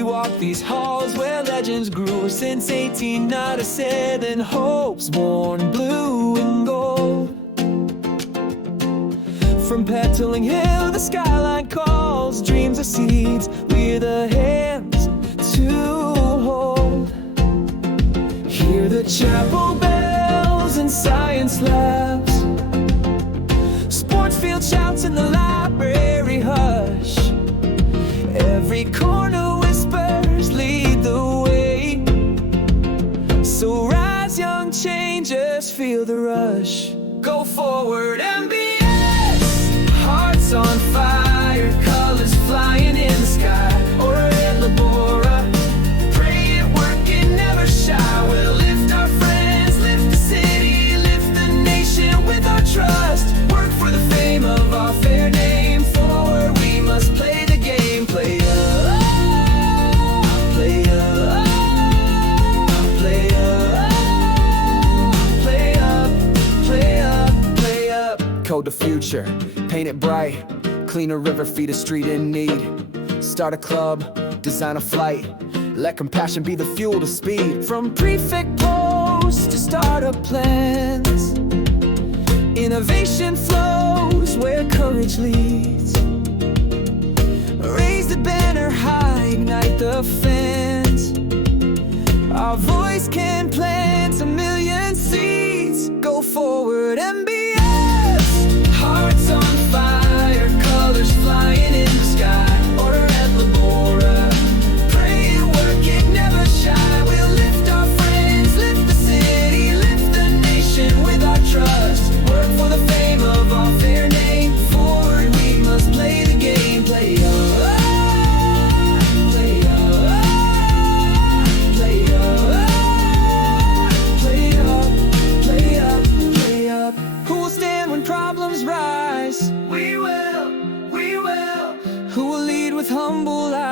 We walk these halls where legends grew. Since 1897, hope's worn blue and gold. From Petaling Hill, the skyline calls. Dreams are seeds, we're the hands to hold. Hear the chapel bells and science labs, sports field shouts in the library hush. Every corner whispers, lead the way. So rise, young changers, feel the rush. Go forward, MBS! Hearts on fire, colors flying in the sky. Or at Labora, pray it, work it, never shy. We'll lift our friends, lift the city, lift the nation with our trust. Work for the fame of our fair name. Forward we must play the game. Play up, play up, play up, play up, play up, play up. Code the future, paint it bright. Clean a river, feed a street in need. Start a club, design a flight. Let compassion be the fuel to speed. From prefect posts to startup plans, innovation flows where courage leads. Raise the banner high, ignite the fans. Our voice can plant a million seeds. Go forward, MBS! Hearts on fire, colors flying in the sky. Order at Labora, pray it, work it, never shy. We'll lift our friends, lift the city, lift the nation with our trust. Work for the fame of our fair name. Forward we must play the game. Play up, play up, play up, play up, play up, play up. Who will stand when problems rise? We will, we will. Who will lead with humble eyes?